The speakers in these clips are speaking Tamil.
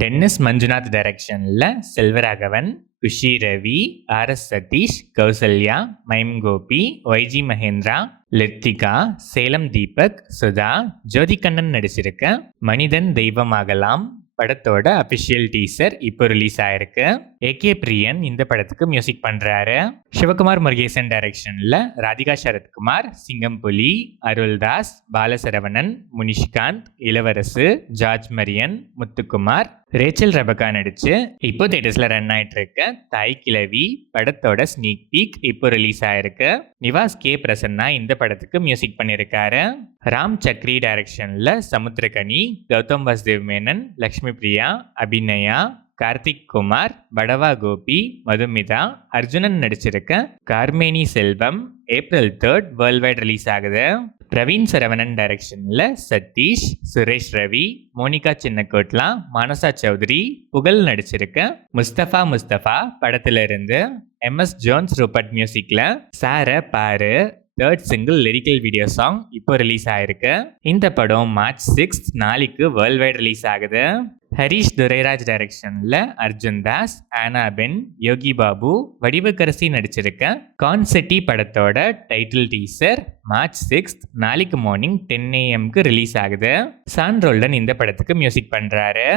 டென்னிஸ் மஞ்சுநாத் டைரக்ஷன்ல Selvaraghavan, Kushi Ravi, R S. Sathish, Kausalya, mime Gopi, Y G Mahendra, Lithika, Salem Deepak, Sudha, Jothikannan நடிச்சிருக்க மனிதன் தெய்வமாகலாம் படத்தோட அபிஷியல் டீசர் இப்போ ரிலீஸ் ஆயிருக்கு. ஏகே பிரியன் இந்த படத்துக்கு மியூசிக் பண்றாரு. சிவகுமார் முருகேசன் டைரக்ஷன்ல Radhika Sarathkumar, Singampuli, Aruldoss, Balasaravanan, Munishkanth, Ilavarasu, George Maryan, Muthukumar, Rachel Rebecca நடிச்சு இப்போ தியேட்டர்ஸ்ல ரன் ஆயிட்டு இருக்க தாய் கிழவி படத்தோட ஸ்னீக் பீக் இப்போ ரிலீஸ் ஆயிருக்கு. நிவாஸ் கே பிரசன்னா இந்த படத்துக்கு மியூசிக் பண்ணியிருக்காரு. ராம் சக்ரி டைரக்ஷன்ல சமுத்திரகனி, கௌதம் வாசுதேவ் மேனன், லக்ஷ்மி பிரியா, அபிநயா, கார்த்திக் குமார், படவா கோபி, மதுமிதா, அர்ஜுனன் நடிச்சிருக்க கார்மேனி செல்வம் ஏப்ரல் 3 வேர்ல்ட் வைட் ரிலீஸ் ஆகுது. பிரவீன் சரவணன் டைரக்ஷன்ல சதீஷ், சுரேஷ் ரவி, மோனிகா சின்னக்கோட்லா, மானசா சௌத்ரி, புகழ் நடிச்சிருக்க முஸ்தபா படத்துல இருந்து MS ஜோன்ஸ் ரூபர்ட் மியூசிக்ல சார பாரு third single lyrical video song இப்போ ரிலீஸ் ஆயிருக்கு. இந்த படம் மார்ச் 6 நாளைக்கு வேர்ல்ட் வைட் ரிலீஸ் ஆகுது. ஹரிஷ் துரைராஜ் டைரக்ஷன்ல அர்ஜுன் தாஸ், ஆனாபென், யோகி பாபு, வடிவக்கரசி நடிச்சிருக்க கான்செட்டி படத்தோட டைட்டில் டீசர் மார்ச் 6 நாளைக்கு மார்னிங் 10 AM ரிலீஸ் ஆகுது. சான்ரோல்டன் இந்த படத்துக்கு மியூசிக் பண்றாரு.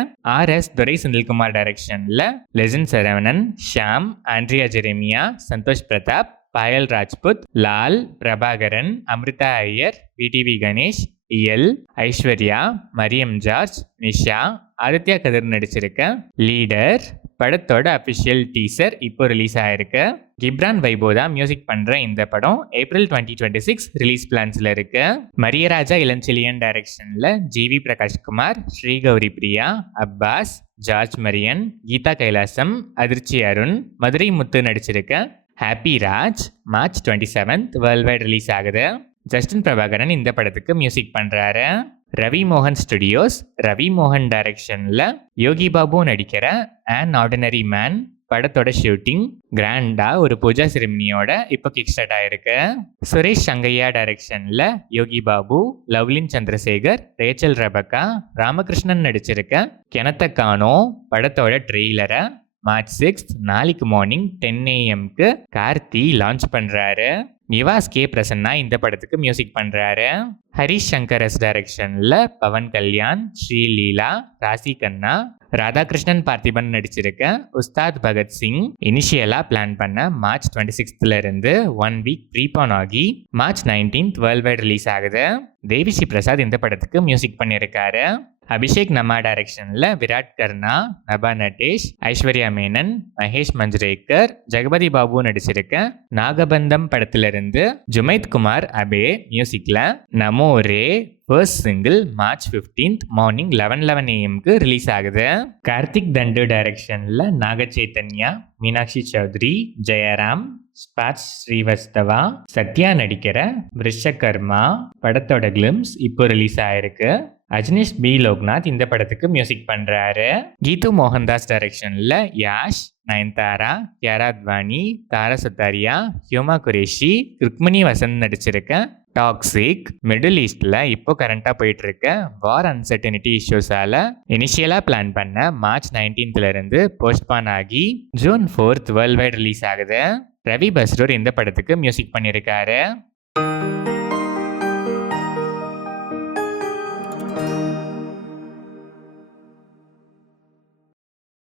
R.S. துரை செந்தில்குமார் டைரக்ஷன்ல legend Saravanan, Shaam, Andrea Jeremiah, Santhosh Prathap, Payal Rajput, Lal, Prabhakaran, Amritha Iyer, VTV Ganesh, Iyal, Aishwarya, Mariam George, Nisha, Aditya Kathir நடிச்சிருக்க லீடர் படத்தோட அபிஷியல் டீசர் இப்போ ரிலீஸ் ஆயிருக்கு. கிப்ரான் வைபோதா மியூசிக் பண்ற இந்த படம் ஏப்ரல் 2026 ரிலீஸ் பிளான்ஸ்ல இருக்கு. மரியராஜா இளஞ்செழியன் டைரக்ஷன்ல ஜிவி பிரகாஷ்குமார், ஸ்ரீகௌரி பிரியா, அப்பாஸ், ஜார்ஜ் மரியன், கீதா கைலாசம், அதிர்ச்சி அருண், மதுரை முத்து நடிச்சிருக்க happy Raj March 27 world wide release ஆகுது. ஜஸ்டின் பிரபாகரன் இந்த படத்துக்கு மியூசிக் பண்றாரு. ரவி மோகன் ஸ்டுடியோஸ் ரவி மோகன் டைரக்ஷன்ல யோகி பாபு நடிக்கிற அன் ஆர்டினரி மேன் படத்தோட ஷூட்டிங் கிராண்டா ஒரு பூஜா செரிமனியோட இப்போ கிக் ஸ்டார்ட் ஆயிருக்கு. சுரேஷ் சங்கையா டைரக்ஷன்ல யோகி பாபு, லவ்லின் சந்திரசேகர், ரேச்சல் ரெபகா, ராமகிருஷ்ணன் நடிச்சிருக்க கிணத்த காணோ படத்தோட ட்ரெய்லரை மார்ச் 6 நாளைக்கு மார்னிங் 10 AM கார்த்தி லான்ச் பண்றாரு. நிவாஸ் கே பிரசன்னா இந்த படத்துக்கு மியூசிக் பண்றாரு. ஹரிஷ் சங்கரஸ் டைரக்ஷன்ல பவன் கல்யாண், ஸ்ரீலீலா, ராசி கண்ணா, ராதாகிருஷ்ணன் பார்த்திபன் நடிச்சிருக்க உஸ்தாத் பகத்சிங் இனிஷியலா பிளான் பண்ண மார்ச் 26 இருந்து 1 வீக் ப்ரீபான் ஆகி மார்ச் 19 வேர்ல்ட் வைட் ரிலீஸ் ஆகுது. தேவிஸ்ரீ பிரசாத் இந்த படத்துக்கு மியூசிக் பண்ணியிருக்காரு. அபிஷேக் நம்மா டைரக்ஷன்ல விராட் கர்ணா, நபா நட்டேஷ், ஐஸ்வர்யா மேனன், மகேஷ் மஞ்சுரேக்கர், ஜெகபதி பாபு நடிச்சிருக்க நாகபந்தம் படத்திலிருந்து ஜுமைத் குமார் அபே மியூசிக்ல நமோ ரே first single March 15 morning 11 AM release ஆகுது. கார்த்திக் தண்டு டைரக்ஷன்ல நாக சைத்தன்யா, மீனாட்சி சௌத்ரி, ஜெயராம், ஸ்பாட்ஸ் ஸ்ரீவஸ்தவா, சத்யா நடிக்கிற விருஷகர்மா படத்தோட கிளிம்ஸ் இப்போ ரிலீஸ் ஆயிருக்கு. அஜ்னேஷ் பி லோக்நாத் இந்த படத்துக்கு மியூசிக் பண்றாரு. கீது மோகன்தாஸ் டைரக்ஷன்ல யாஷ், நயன்தாரா, கியாரா அத்வானி, தாரா சுத்தாரியா, ஹியூமா குரேஷி, ருக்மிணி வசந்த் நடிச்சிருக்க டாக்ஸிக் மிடில் ஈஸ்ட்ல இப்போ கரண்டா போயிட்டு இருக்க வார் அன்சர்டனிட்டி இஷ்யூஸால இனிஷியலா பிளான் பண்ண மார்ச் 19 இருந்து போஸ்ட்பான் ஆகி ஜூன் 4 வேர்ல்ட் வைட் ரிலீஸ் ஆகுது. ரவி பஸ்ரூர் இந்த படத்துக்கு மியூசிக் பண்ணியிருக்காரு.